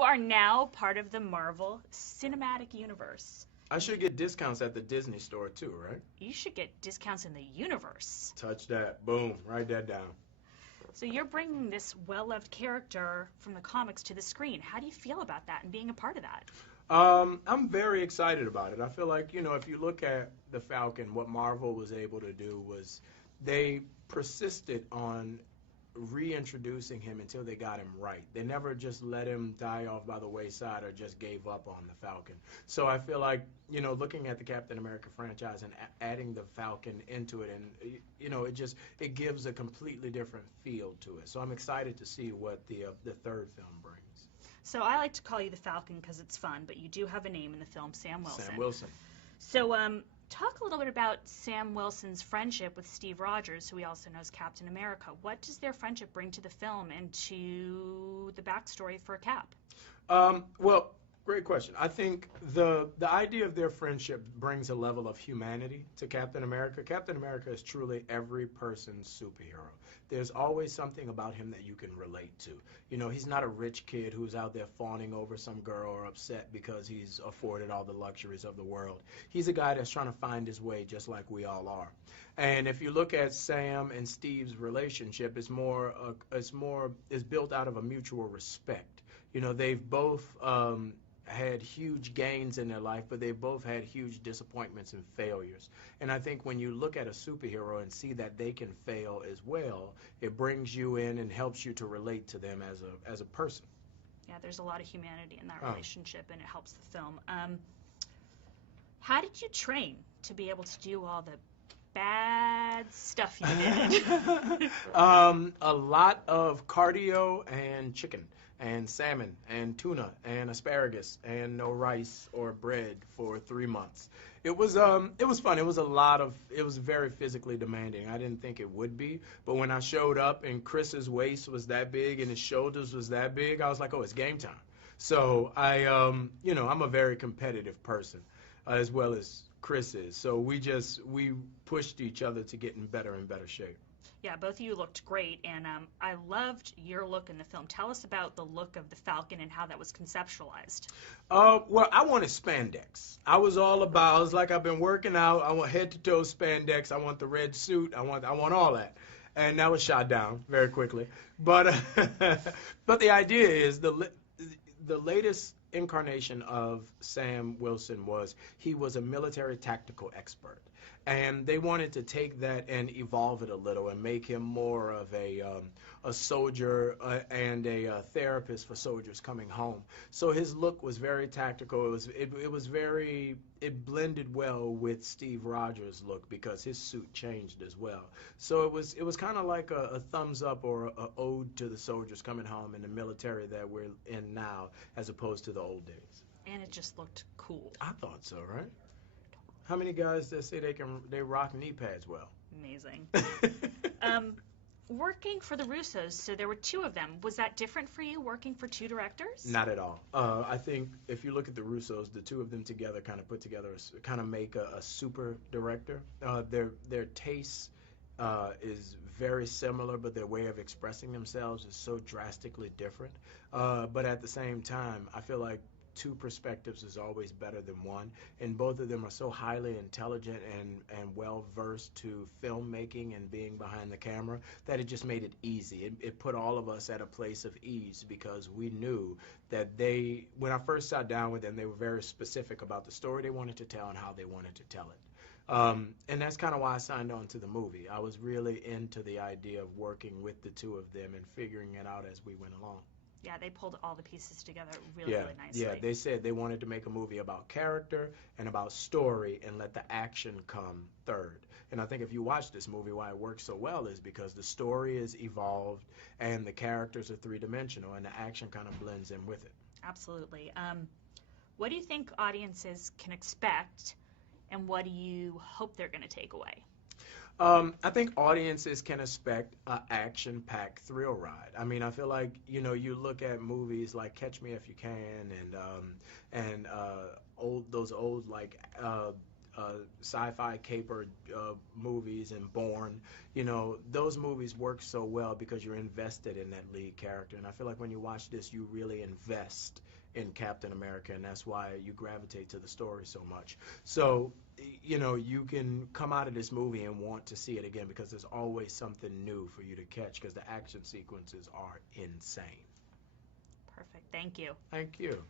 You are now part of the Marvel Cinematic Universe. I should get discounts at the Disney store too, right? You should get discounts in the universe. Touch that. Boom. Write that down. So you're bringing this well-loved character from the comics to the screen. How do you feel about that and being a part of that? I'm very excited about it. I feel like, if you look at the Falcon, what Marvel was able to do was they persisted on reintroducing him until they got him right. They never just let him die off by the wayside or just gave up on the Falcon. So I feel like, looking at the Captain America franchise and adding the Falcon into it, and it gives a completely different feel to it. So I'm excited to see what the third film brings. So I like to call you the Falcon because it's fun, but you do have a name in the film, Sam Wilson. Sam Wilson. So talk a little bit about Sam Wilson's friendship with Steve Rogers, who we also know as Captain America. What does their friendship bring to the film and to the backstory for Cap? Well, great question. I think the idea of their friendship brings a level of humanity to Captain America. Captain America is truly every person's superhero. There's always something about him that you can relate to. He's not a rich kid who's out there fawning over some girl or upset because he's afforded all the luxuries of the world. He's a guy that's trying to find his way just like we all are. And if you look at Sam and Steve's relationship, it's built out of a mutual respect. They've both had huge gains in their life, but they both had huge disappointments and failures. And I think when you look at a superhero and see that they can fail as well, it brings you in and helps you to relate to them as a person. Yeah, there's a lot of humanity in that relationship, and it helps the film. How did you train to be able to do all the bad stuff you did? A lot of cardio and chicken and salmon and tuna and asparagus and no rice or bread for 3 months. It was fun. It was very physically demanding. I didn't think it would be, but when I showed up and Chris's waist was that big and his shoulders was that big, I was like, oh, it's game time. So I'm a very competitive person, as well as Chris is. So we pushed each other to get in better and better shape. Yeah, both of you looked great, and I loved your look in the film. Tell us about the look of the Falcon and how that was conceptualized. Well, I wanted spandex. I was like, I've been working out. I want head to toe spandex. I want the red suit. I want all that. And that was shot down very quickly. But but the idea is the latest incarnation of Sam Wilson he was a military tactical expert. And they wanted to take that and evolve it a little and make him more of a soldier and a therapist for soldiers coming home. So his look was very tactical. It blended well with Steve Rogers' look because his suit changed as well. So it was kind of like a thumbs up or a ode to the soldiers coming home in the military that we're in now, as opposed to the old days. And it just looked cool. I thought so, right? How many guys that say they rock knee pads well? Amazing. Working for the Russos, so there were two of them. Was that different for you, working for two directors? Not at all. I think if you look at the Russos, the two of them together kind of make a super director. Their taste is very similar, but their way of expressing themselves is so drastically different. But at the same time, I feel like two perspectives is always better than one, and both of them are so highly intelligent and well versed to filmmaking and being behind the camera that it just made it easy. It put all of us at a place of ease because we knew that when I first sat down with them, they were very specific about the story they wanted to tell and how they wanted to tell it. And that's kind of why I signed on to the movie. I was really into the idea of working with the two of them and figuring it out as we went along. Yeah, they pulled all the pieces together really nicely. Yeah, they said they wanted to make a movie about character and about story and let the action come third. And I think if you watch this movie, why it works so well is because the story is evolved and the characters are three-dimensional and the action kind of blends in with it. Absolutely. What do you think audiences can expect, and what do you hope they're going to take away? I think audiences can expect an action-packed thrill ride. I mean, I feel like, you look at movies like Catch Me If You Can and those old like sci-fi caper movies and Bourne, you know, those movies work so well because you're invested in that lead character. And I feel like when you watch this, you really invest in Captain America, and that's why you gravitate to the story so much. So, you know, you can come out of this movie and want to see it again because there's always something new for you to catch because the action sequences are insane. Perfect. Thank you. Thank you.